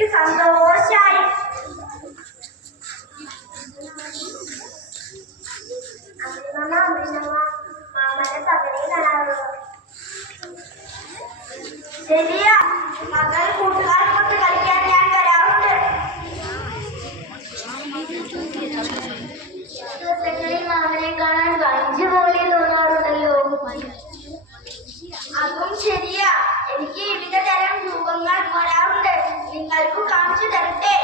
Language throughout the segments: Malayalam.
എനിക്ക് സന്തോഷായി. ശരിയാ, മകൾ കൂട്ടുകാർക്കൊക്കെ കളിക്കാൻ ഞാൻ വരാറുണ്ട്. ദിവസങ്ങളിൽ മാമനെ കാണാൻ വഞ്ചി പോലെ തോന്നാറുണ്ടല്ലോ. അതും ശരിയാ, എനിക്ക് വിവിധ തരം രൂപങ്ങൾ വരാറുണ്ട്. നിങ്ങൾക്ക് കാണിച്ചു തരട്ടെ?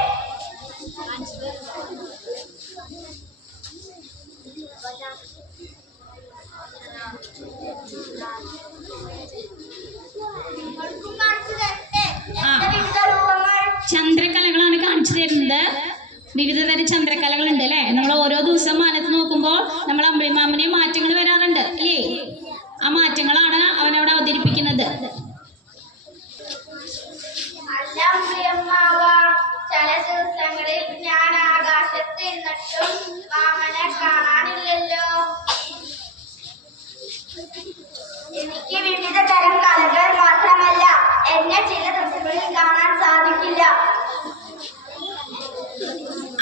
ചന്ദ്രക്കലകളാണ് കാണിച്ചു തരുന്നത്. വിവിധ തരം ചന്ദ്രക്കലകൾ ഉണ്ട് അല്ലേ? നമ്മൾ ഓരോ ദിവസം മാനത്ത് നോക്കുമ്പോൾ നമ്മൾ അമ്പിളിമാമനെ മാറ്റങ്ങൾ വരാറുണ്ട് അല്ലേ? ആ മാറ്റങ്ങളാണ് അവനവിടെ അവതരിപ്പിക്കുന്നത്. ചില ദിവസങ്ങളിൽ ഞാൻ ആകാശത്ത് ഇരുന്നിട്ടും മാമനെ കാണാനില്ലല്ലോ. എനിക്ക് വിവിധ തരം കലകൾ മാത്രമല്ല, എന്നെ ചില ദിവസങ്ങളിൽ കാണാൻ സാധിക്കില്ല.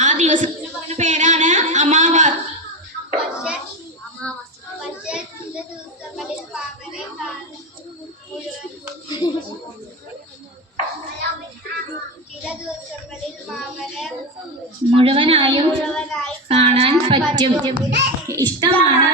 ആ ദിവസത്തിന് പറഞ്ഞ പേരാണ് അമാവാസി. മുഴുവനായും കാണാൻ പറ്റും. ഇഷ്ടമാണ്